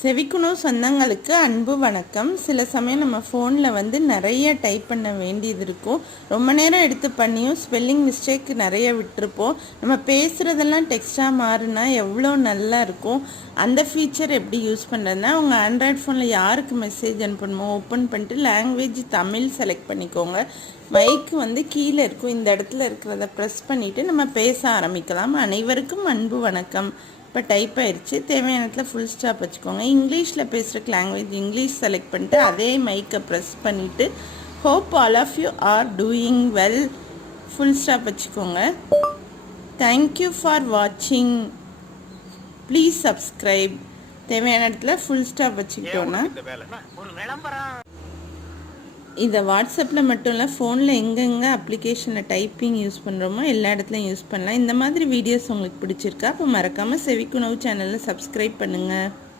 செவிக்குணவு சொந்தங்களுக்கு அன்பு வணக்கம். சில சமயம் நம்ம ஃபோனில் நிறைய டைப் பண்ண வேண்டியது இருக்கும். ரொம்ப நேரம் எடுத்து பண்ணியும் ஸ்பெல்லிங் மிஸ்டேக் நிறைய விட்டுருப்போம். நம்ம பேசுகிறதெல்லாம் டெக்ஸ்ட்டாக மாறினா எவ்வளோ நல்லா இருக்கும். அந்த ஃபீச்சர் எப்படி யூஸ் பண்ணுறதுனா, உங்கள் ஆண்ட்ராய்ட் ஃபோனில் யாருக்கு மெசேஜ் அனுப்பணுமோ ஓப்பன் பண்ணிட்டு லாங்குவேஜ் தமிழ் செலக்ட் பண்ணிக்கோங்க. மைக்கு கீழே இருக்கும். இந்த இடத்துல இருக்கிறத ப்ரெஸ் பண்ணிவிட்டு நம்ம பேச ஆரம்பிக்கலாம். அனைவருக்கும் அன்பு வணக்கம். இப்போ டைப் ஆயிடுச்சு. தேவையான இடத்துல ஃபுல் ஸ்டாப் வச்சுக்கோங்க. இங்கிலீஷில் பேசுகிற லாங்குவேஜ் இங்கிலீஷ் செலக்ட் பண்ணிட்டு அதே மைக்கை ப்ரெஸ் பண்ணிவிட்டு hope all of you are doing well full stop வச்சுக்கோங்க. தேங்க்யூ ஃபார் வாட்சிங், ப்ளீஸ் சப்ஸ்கிரைப். தேவையான இடத்துல ஃபுல் ஸ்டாப் வச்சுக்கிட்டோன்னா இதை வாட்ஸ்அப்பில் மட்டும் இல்லை, ஃபோனில் எங்கெங்கே அப்ளிகேஷனில் டைப்பிங் யூஸ் பண்ணுறோமோ எல்லா இடத்துலையும் யூஸ் பண்ணலாம். இந்த மாதிரி வீடியோஸ் உங்களுக்கு பிடிச்சிருக்கா? அப்போ மறக்காமல் செவிக்குணவு சேனலில் சப்ஸ்கிரைப் பண்ணுங்கள்.